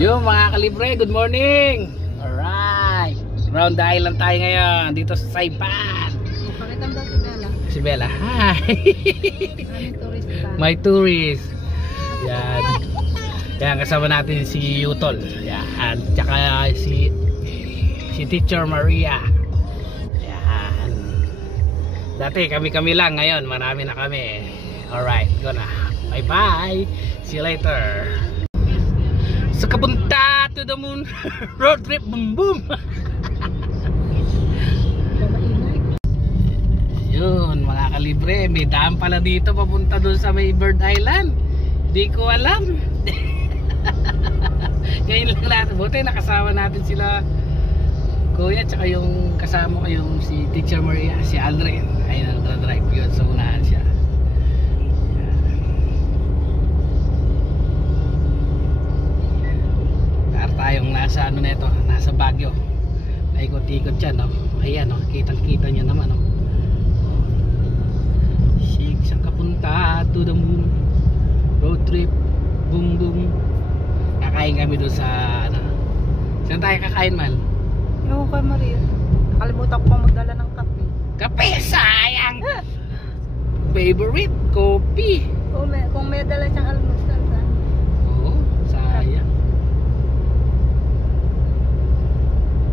Yo mga kalibre, good morning. Alright, Round the Island tayo ngayon dito sa Saipan. Pakitang daw si Bella. Si Bella, hi. May turista. May tourist. Yan. Yan, kasama natin si Yutol. Yan, tsaka si Teacher Maria. Yan. Dati kami-kami lang, ngayon marami na kami. Alright, go na. Bye bye. See you later. Sa kapunta to the moon. Road trip, boom boom. Yun mga kalibre, may daan pala dito papunta doon sa may Bird Island. Di ko alam. Ngayon lang natin, buti nakasama natin sila kuya, tsaka yung kasama ko yung si Teacher Maria, si Aldrin. Ayun, nagdadrive yun, sa unahan siya. Tayong nasa ano nito, nasa Baguio. Paikot-ikot yan, no? Ayan, no? Kitang-kita nyo naman, no? Shake, saan kapunta? To the moon. Road trip. Boom, boom. Kakain kami doon sa, ano? Saan tayo kakain, Mal? Yung kay Maria. Nakalimutan ko pang magdala ng kape. Kape, sayang! Favorite, coffee. Kung may dala siyang almusal, ha? Oo, sayang.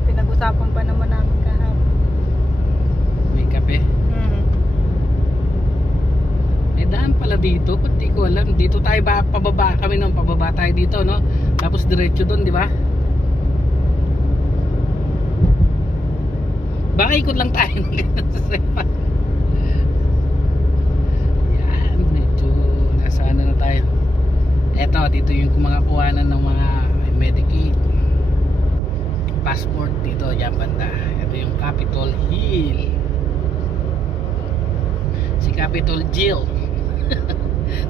Pinag-usapan pa naman namin kahapon. May kape. May daan pala dito, ba't di ko alam. Dito tayo ba, pababa kami nung pababa tayo dito, no? Tapos diretso doon, di ba? Baka ikot lang tayo sa Sepa. Yan, medyo nasa ano na tayo. Eto, dito yung mga kuhanan ng mga Medicaid passport dito, dyan banda. Ito yung Capitol Hill. Si Capitol Jill.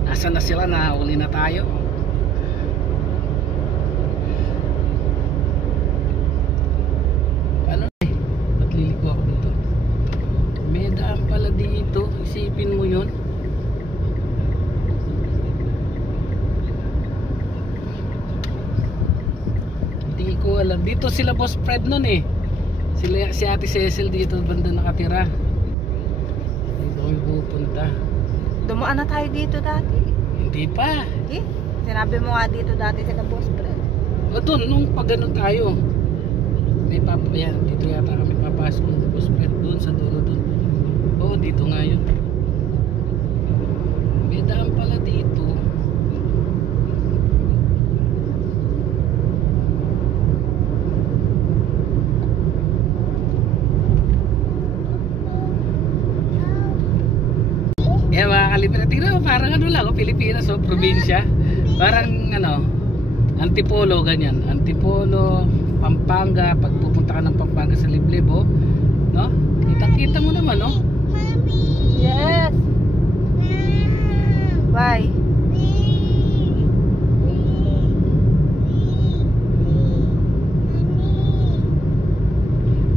Nasaan na sila? Nahuli na tayo. Ano eh? Ba't liliko ako dito? May daan pala dito. Isipin mo yun. Hindi ko alam. Dito sila Boss Fred nun eh. Si Ate Cecil dito banda nakatira. Dito kami pupunta. Dumaan na tayo dito dati. Hindi pa. Eh? Sinabi mo nga dito dati sila Boss Fred. O doon, nung pag ganun tayo. May yan, dito yata kami papasok ng Boss Fred doon sa dulo doon. Oo, dito nga yun. May daan pala dito. Eh mga kalibre, tingnan mo parang ano lang, Pilipinas o probinsya. Parang ano, Antipolo ganyan. Antipolo, Pampanga, pag pupunta ka ng Pampanga sa Liblib, oh, no? Kita-kita mo naman, no? Yes! Why?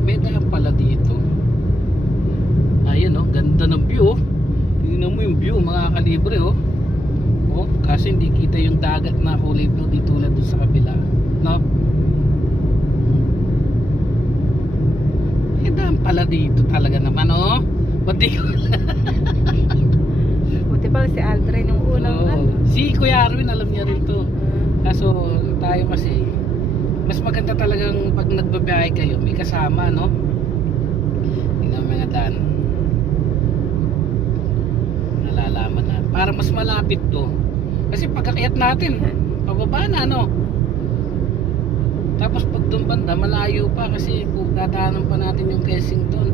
May daan pala dito. Ayun, oh, ganda ng view, oh. Tingnan mo yung view mga kalibre, oh. Oh, kasi hindi kita yung dagat na kulay blue dito tulad doon sa kabila, no? Eh daan pala dito talaga naman, oh. Ba't di ko Buti pala si Aldrin yung unang ano. Si Kuya Arwin alam niya rin to. Kaso tayo kasi mas maganda talagang pag nagbabiyahe kayo may kasama, no? Tingnan mo nga daan. Nalalaman na. Para mas malapit to. Kasi pagkakayat natin, pababa na, no? Tapos pag doon banda, malayo pa kasi dadaanan pa natin yung Kensington.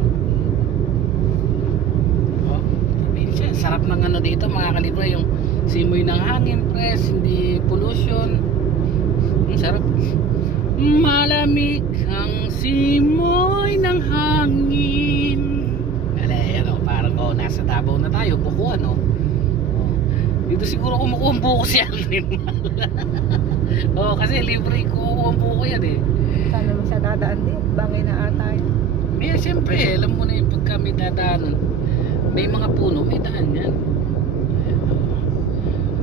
Oh, probinsya. Sarap ng ano dito mga kalibre, yung simoy ng hangin, press, hindi pollution. Sarap. Malamig ang simoy ng hangin. Ano, parang nasa Davao na tayo, bukuan, no? Dito siguro kumukuha ang buko si Aldrin. Oo, kasi libre kumukuha ang buko yan eh. Sana mo siya dadaan din. Bangay na ata yun. May siyempre, alam mo na yung pagka may dadaanan, may mga puno, may daan yan.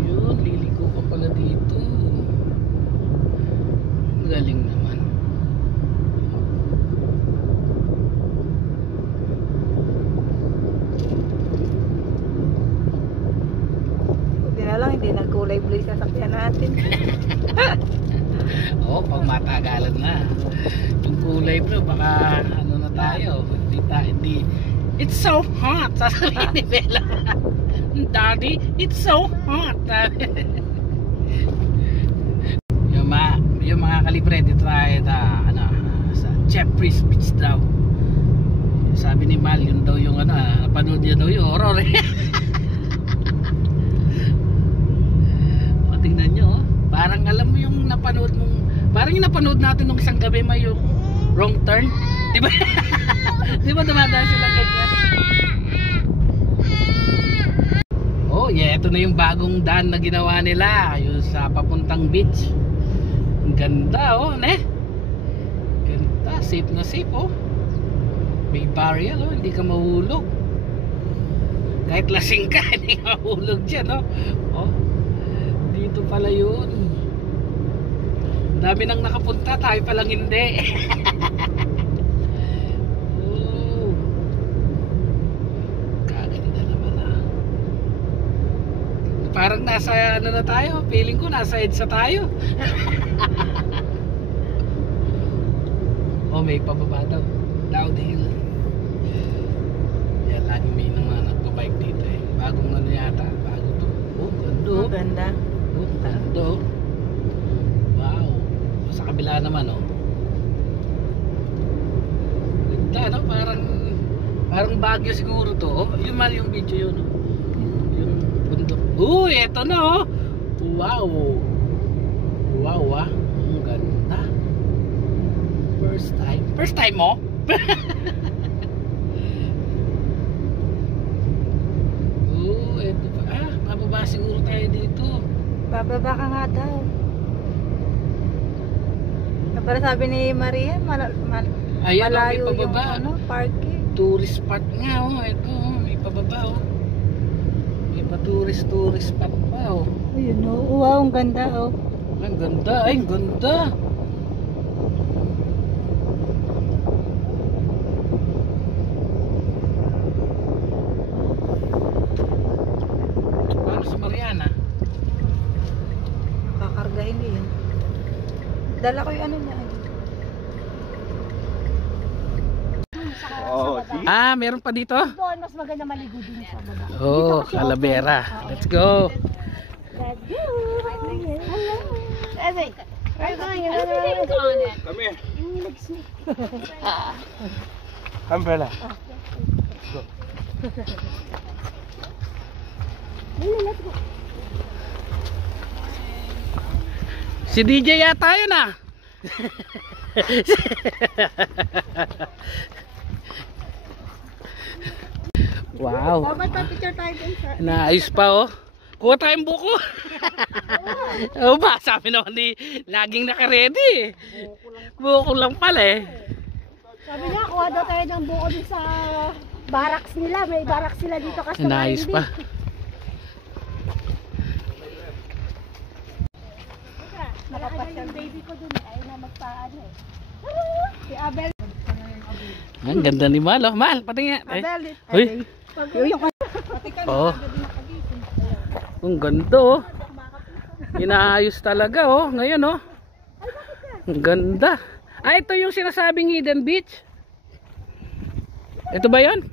Yun, liliko ka pala dito. natin. Oo, pag matagalan na. Yung kulay bro, baka ano na tayo. Hindi. It's so hot. Sasabihin ni Bella. Daddy, it's so hot. yung mga kalibre dito tayo sa Jeffrey's Beach daw. Sabi ni Mal, yun daw yung napanood niya daw yung horror. O, tingnan nyo, parang alam mo yung napanood mong, parang yung napanood natin nung isang gabi, may yung Wrong Turn, di ba? Di ba dumadaan sila ganyan? Oh yeah, ito na yung bagong daan na ginawa nila, yung sa papuntang beach. Ang ganda oh, ne? Ganda, safe na safe oh. May barrier oh, hindi ka mahulog. Kahit lasing ka, hindi ka mahulog dyan oh. Oh, dito pala yun. Dami nang nakapunta, tayo palang hindi. Oh, kaganda naman ah. Parang nasa ano na tayo, feeling ko nasa EDSA tayo. Oh, may pababa daw. Loud Hill. Yan, lagi may naman nagbabike dito eh. Bagong ano yata, bago to. Oh, ganda. Oh, ganda. Oh, ganda. Wow. Sa kabila naman oh. Ganda no, parang Baguio siguro to. Oh, yung mal yung video yun oh. Yung bundok. Uy, eto na oh. Wow. Wow ah. Ang ganda. First time mo? Oh, eto pa. Ah, mababa siguro tayo dito. Bababa ka nga daw. Para sabi ni Maria, Ayan, malayo may pababa. yung parking. Tourist spot nga oh. Ito oh, may pababa oh. May pa tourist spot pa oh. Ayun oh. Wow, ang ganda oh. Ang ganda, ay ang ganda. Paano sa Mariana? Kakargahin din yun. Dala ko yung ano niya. Ah, meron pa dito? Doon, mas maganda maligo din sa baba. Oh, Calavera. Let's go. Let's go! Hello! Evan, are you going on it? Come here. Let's Umbrella. go. Si DJ yata yun ah. Wow. Dapat pa-picture tayo dun sa... Naayos pa oh. Kuha tayong buko. Oh ba, sabi naman ni laging naka-ready. Buko lang pala eh. Sabi niya, kuha daw tayo ng buko dun sa barracks nila. May barracks sila dito kasi Naayos pa. Nakapat yung baby ko dun eh. Ayaw na magpaano eh. Si Abel. Ang ganda ni Mal oh. Mal, patingin. Abel, Uy. yung Oh. Ang ganda oh. Inaayos talaga oh. Ngayon oh. Ang ganda. Ah, ito yung sinasabing hidden beach. Ito ba yun?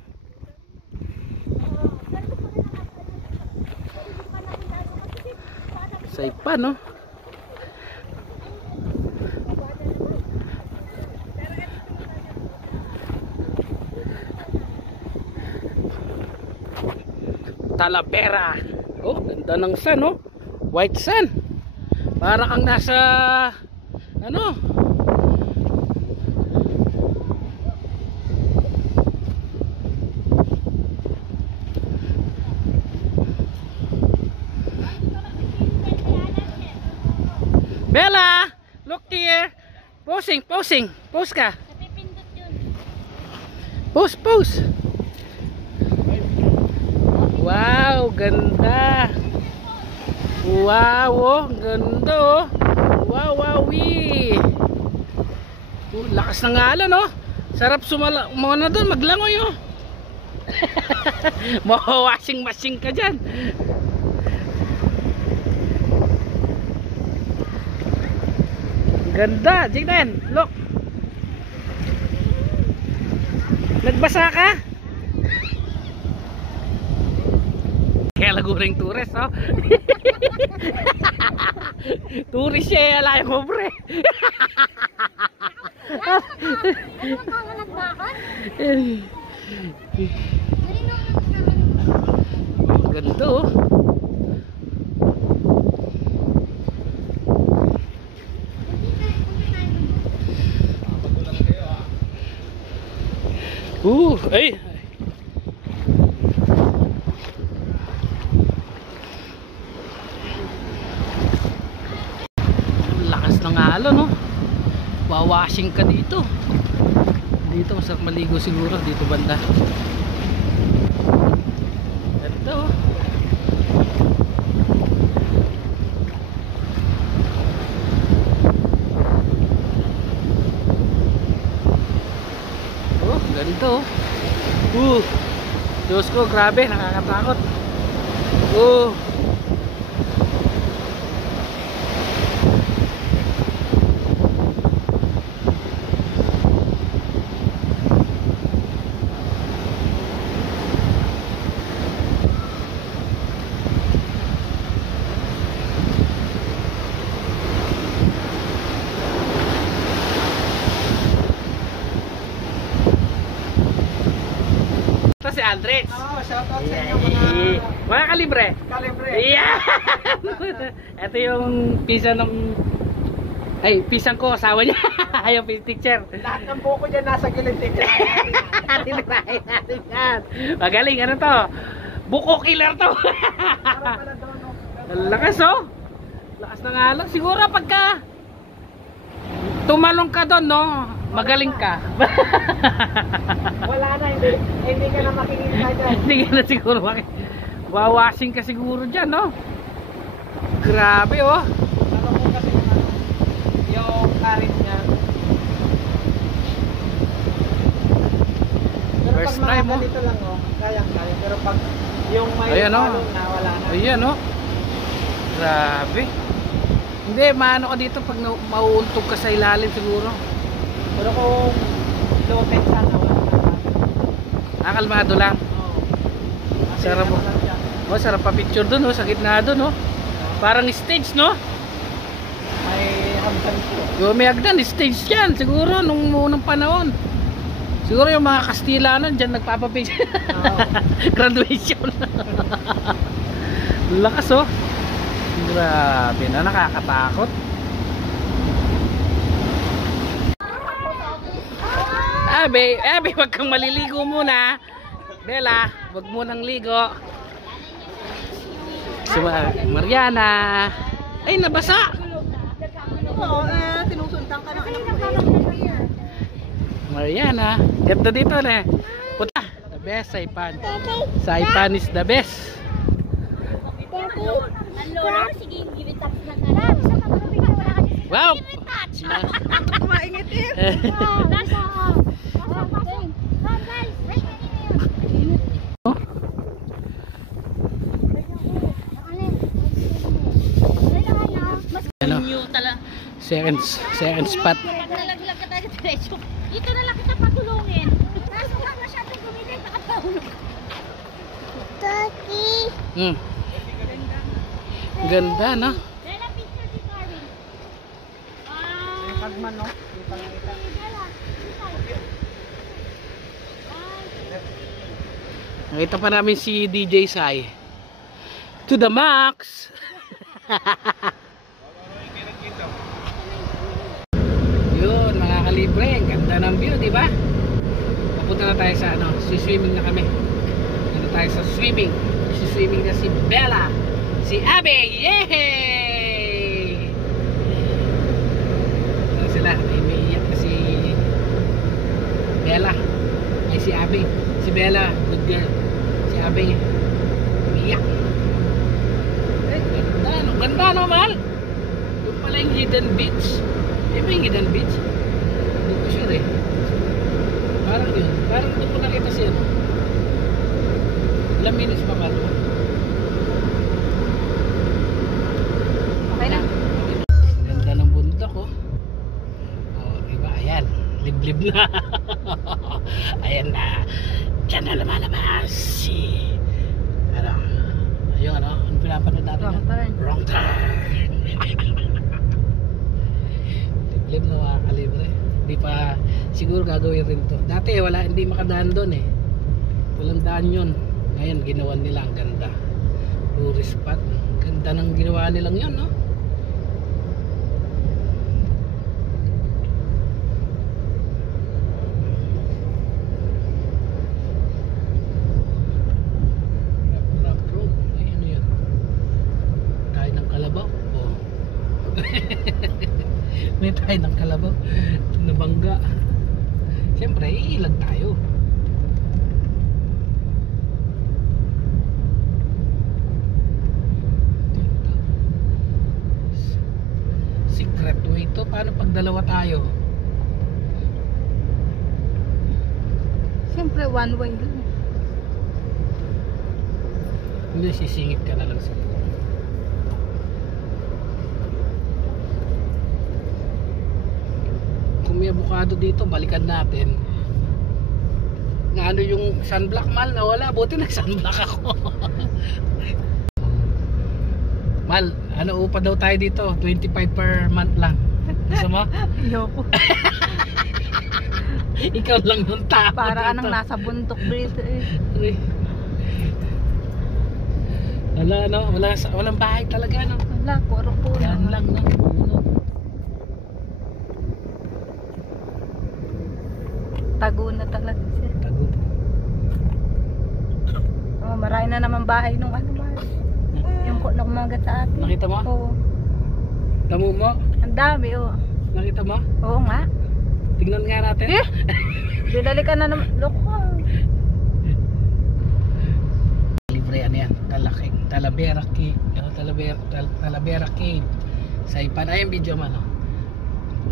Saipan no. Talavera. Oh, ganda ng sun oh. White sun. Para kang nasa ano? Bella, look here. Posing. Pose ka. Napipindot yun. Pose. Wow, ganda. Wow, oh, ganda oh. Wow, wee. Lakas ng alon oh. Sarap mga na doon, maglangoy oh. Mawawashing machine ka dyan. Ganda, tignan. Look. Nagbasa ka? Kaya laguring tourist, oh. Tourist siya, alay mo, bre. Ganda, oh. Ay. Lakas ng alon, no? Wawashing ka dito. Dito masarap maligo siguro dito banda. Ito. Oh, ganito. Diyos ko, grabe, nakakatakot. Si Andres. Shoutout sa inyo mga kalibre. kalibre. Yeah. Ito yung pisa ng pisang ko, asawa niya. Yung teacher. Lahat ng buko dyan nasa gilid teacher. Tinirahin natin yan. Magaling, ano to? Buko killer to. Lakas, oh. Lakas na nga lang. Siguro pagka tumalong ka doon, no? Magaling ka. Wala na, hindi ka na makikita dyan. Hindi ka na siguro wawashing ka siguro dyan, no? Grabe, oh. Ano po kasi yung karit niya. Pero First pag time, mga oh. ganito lang, oh, kayang-kaya. Pero pag yung may Ayan, oh. halong na, wala na. Ayan, oh. Grabe. Hindi, maano ka dito pag mauuntog ka sa ilalim siguro. Pero kung low tech sana, wala na. Kalmado lang. Sarap mo. Oh, sarap pa picture dun, oh, sa gitna dun, oh. Parang stage, no? May hagdan po. Yung may agdan, stage yan, siguro, nung unang panahon. Siguro yung mga Kastila nun, dyan nagpapapicture. Graduation. Lakas, oh. Grabe na, nakakatakot. Abe, wag kang maliligo muna. Bella, wag mo nang ligo. Si Mariana. Ay, nabasa. Oo, tinusuntan ka na. Mariana, ganda dito na. Puta, the best Saipan. Saipan is the best. Wow. Kumaingit eh. Second spot. Nalaglag ka tayo diretso. Dito na lang kita patulungin. Kaso nga masyadong gumilid, nakatahulog. Taki. Ganda, no? Bella, picture si Carvin. May pagman, no? Yung pangita. Bella, Nakita pa namin si DJ Sai. To the max. Yun, mga kalibre, ang ganda ng view, di ba? Papunta na tayo sa ano, swimming na kami. Ano tayo sa swimming. Swimming na si Bella, si Abe. Yay! Ano sila? May iyak na si Bella. Ay, si Abe. Si Bella, good girl. Si Abe, umiyak. Ganda, no? Ganda, no, mahal? Yung pala yung Hidden Beach. Yung may Hidden Beach? Hindi ko sure, eh. Parang yun. Parang doon ko nakita siya, no? Ilang minutes pa ba? Okay na. Ganda ng bundok, oh. liblib na. Ayan na. Diyan na lumalabas si ano, yung ano pinapanood natin? Wrong turn. Wrong turn. Liblib na mga kalibre. Hindi pa siguro gagawin rin to. Dati wala, hindi makadaan doon eh. Walang daan yun. Ngayon ginawa nila, ang ganda. Tourist spot. Ganda ng ginawa nilang yun, no? Rock road. Ay, ano yun? Tayo ng kalabaw. Oh. May tayo ng kalabaw. Nabangga. Siyempre, iilag tayo. Secret way to. Paano pag dalawa tayo? Siyempre, one way lang. Hindi, sisingit ka na lang siguro. Kung may avocado dito, balikan natin. Na ano yung sunblock, Mal, nawala. Buti nag-sunblock ako. Mal, ano upa daw tayo dito? 25 per month lang. Gusto mo? Ayoko. Ikaw lang yung tao. Para ka dito. nang nasa bundok dito eh. Wala, no? Walang bahay talaga, no? Wala, puro-puro. Yan lang, no? Puno. Tago na talaga siya. Tago. Oh, marami na naman bahay nung ano man. Yung kumagat sa atin. Nakita mo? Oo. Tamo mo? Ang dami, oh. Nakita mo? Oo nga. Tingnan nga natin. Eh! Dinali ka na naman. Loko. Libre ano yan? Talavera Cave. Talavera Cave. Saipan. Ay, yung video man, no?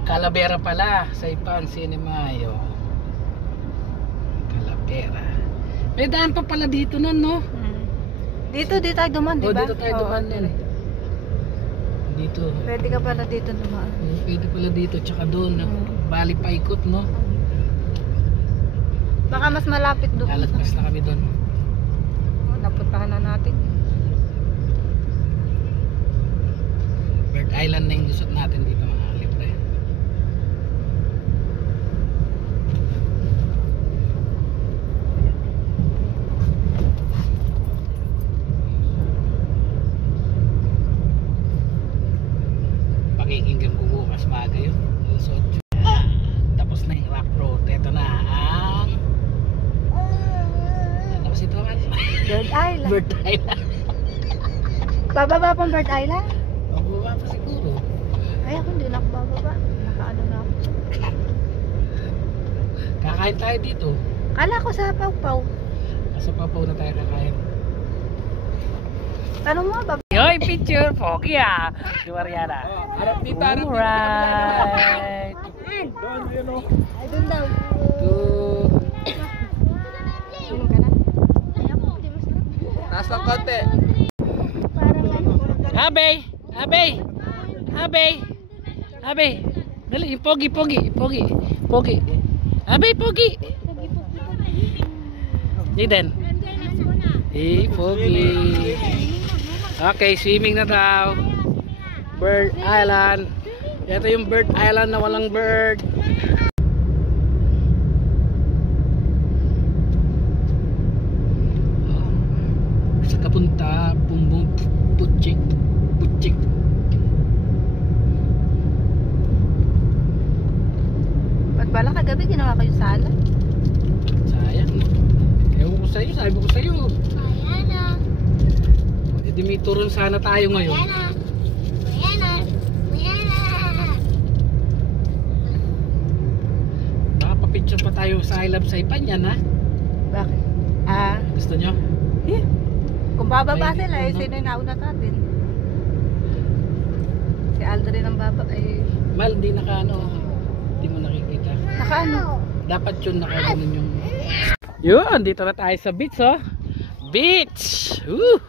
Calavera pala. Saipan Cinema. Yo. Calavera. May daan pa pala dito nun, no? Dito tayo duman, di Oh, ba? dito tayo dumaan din. Dito. Pwede ka pala dito dumaan. Pwede pala dito. Tsaka doon. Bali paikot, no? Baka mas malapit doon. Lalagpas na kami doon. Oh, napuntahan na natin. Bird Island na yung gusto natin dito, mga libre. Pakikinggan ko bukas maaga yun. So, tapos na yung rock road. Ito na ang ano kasi ito man? Bird Island. Bird Island. Bababa pang Bird Island? Magbaba pa siguro. Ay, ako hindi na ako bababa. Nakaano na ako. Kakain tayo dito. Kala ko sa Pawpaw. Nasa Papaw na tayo kakain. Tanong mo, bababa. Yoy, picture! Pogi ah! Si Mariana. Harap dito, harap dito. Alright! Doon, yun o. Ay, doon daw. Inom ka na? Taas ng konti. Abay! Abay! Abay! Abay! Dali, yung pogi! Abay, pogi! Eden. Pogi! Okay, swimming na daw. Bird Island. Ito yung Bird Island na walang bird. Sa kapunta, bumbong putchik. Ba't bala kagabi ginawa kayo sala? Sayang. Ewan ko sa'yo, sabi ko sa'yo. Hindi may turon sana tayo ngayon. Baka pa-picture pa tayo sa I Love Saipan yan, ha? Bakit? Ah, Gusto nyo? eh. Kung bababa Ay, sila, eh, ano? sino yung nauna natin? Si Aldrin ang baba, eh. Mal, hindi naka ano. Hindi mo nakikita. Nakaano? Dapat yun nakaganon yung... Yun, dito na tayo sa beach, oh. Beach! Woo!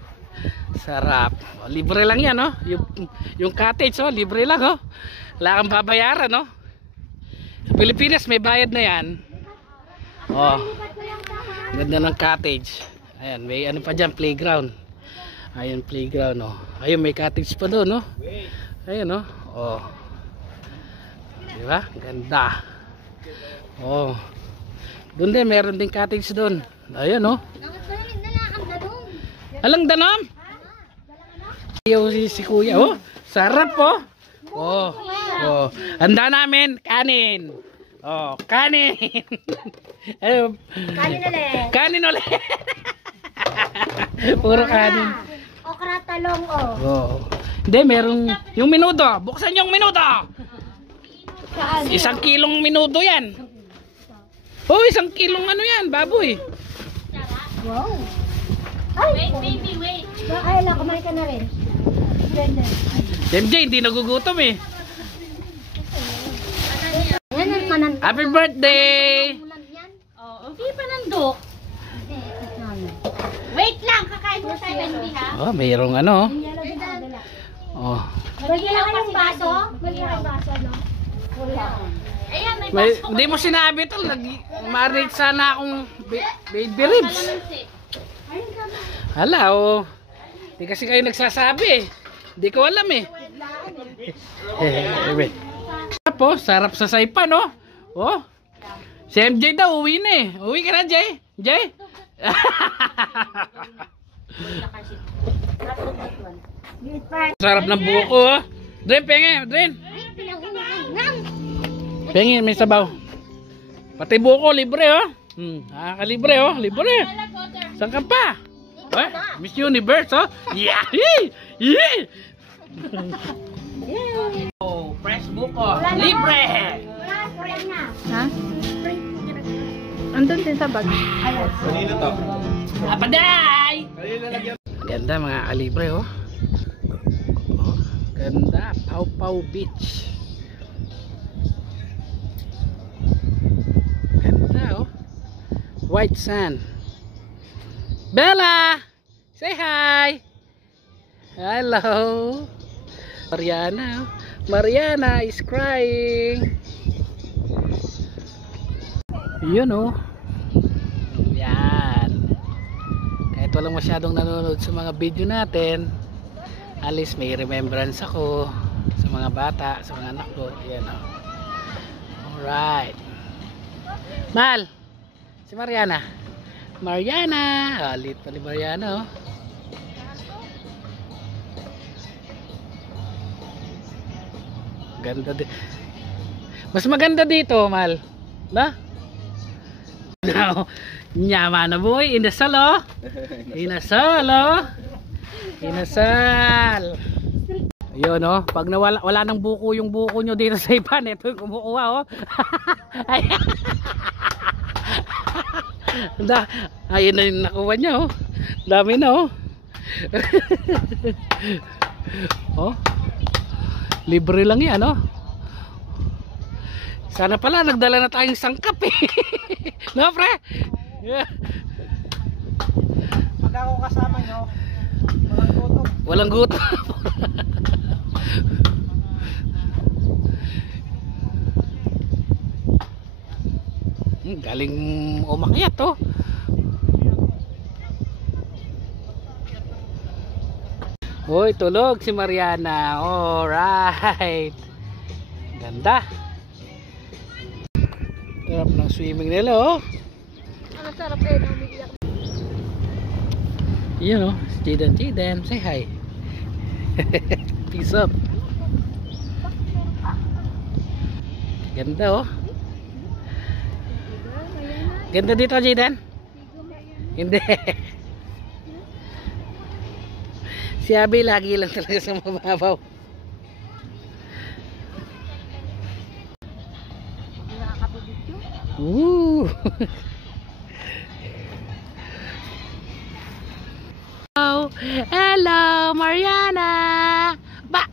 Sarap. O, libre lang yan, oh. Yung cottage, oh. Libre lang, oh. Wala kang babayaran, oh. Pilipinas may bayad na yan. Oh. Ganda ng cottage. Ayan, may ano pa dyan, playground. Ayan, playground, oh. Ayun, may cottage pa doon, oh. Ayan, oh. Oh. Diba? Ganda. Oh. Doon din, meron din cottage doon. Ayan, oh. Alang danom? Ayaw si kuya, oh. Sarap, oh. Oh. Oh. Handa namin, kanin. Oh, kanin. Ayun. Kanin ulit. Kanin ulit. Puro kanin. Okra talong, oh. Oh. Hindi, merong yung minuto. Buksan yung minuto. Saan? 1 kilong minuto yan. Oh, 1 kilong ano yan, baboy. Wow. Ay, wait. Ay, lang, kumain ka na rin. Ganda. MJ, hindi nagugutom eh. Yan ang manandok. Happy birthday! Oh, hindi pa nandok. Wait lang, kakain mo tayo, Wendy, ha? Oh, mayroong ano. Oh. Bigyan lang kayong baso? Bigyan lang baso, no? Wala. Ayan, may baso. Hindi mo sinabi ito. Marinate sana akong baby ribs. Hala, oh. Hindi kasi kayo nagsasabi eh. Hindi ko alam eh. Tapos, sarap sa saipan, no? Oh. Si MJ daw, uwi na eh. Uwi ka na, Jay? Jay? Sarap ng buko, oh. Dren, penge, Dren. Penge, may sabaw. Pati buko, libre, oh. Nakakalibre, oh. Libre. Saan ka pa? Miss Universe, oh. Yahee! Yee! Oh, fresh buko. Libre! Ha? Andun din sa bag. Kanino to? Apaday! Kanino lagyan? Ganda mga kalibre, oh. Oh, ganda. Pau Pau Beach. Ganda, oh. White sand. Bella! Say hi! Hello! Mariana, oh. Mariana is crying. Yun, oh. Yan. Kahit walang masyadong nanonood sa mga video natin, at least may remembrance ako sa mga bata, sa mga anak ko. Yan, oh. Alright. Mal! Si Mariana. Mariana! Alit pa ni Mariana, oh. Ganda din. Mas maganda dito, Mal. Na? Now, nyama na boy, inasal, oh. Inasal, oh. Inasal. Ayun, oh. Pag nawala, wala nang buko yung buko nyo dito sa ipan, ito yung kumukuha, oh. Ayun na yung nakuha niya, oh. Dami na, oh. Oh. Libre lang yan, oh. Sana pala nagdala na tayong sangkap eh. No, pre? Yeah. Pag ako kasama nyo, walang gutom. Walang gutom. Galing umakyat, oh. Hoy, tulog si Mariana. Alright. Ganda. Sarap ng swimming nila, oh. Ang sarap eh, umiiyak. Yun, oh. Jaden, say hi. Peace up. Ganda, oh. Ganda dito, Jaden. Hindi. Si Abby lagi lang talaga sa mababaw. Woo! Oh, hello, Mariana. Ba,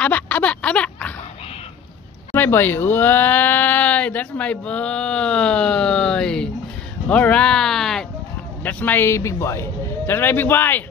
aba. My boy. Why? That's my boy. All right. That's my big boy. That's my big boy.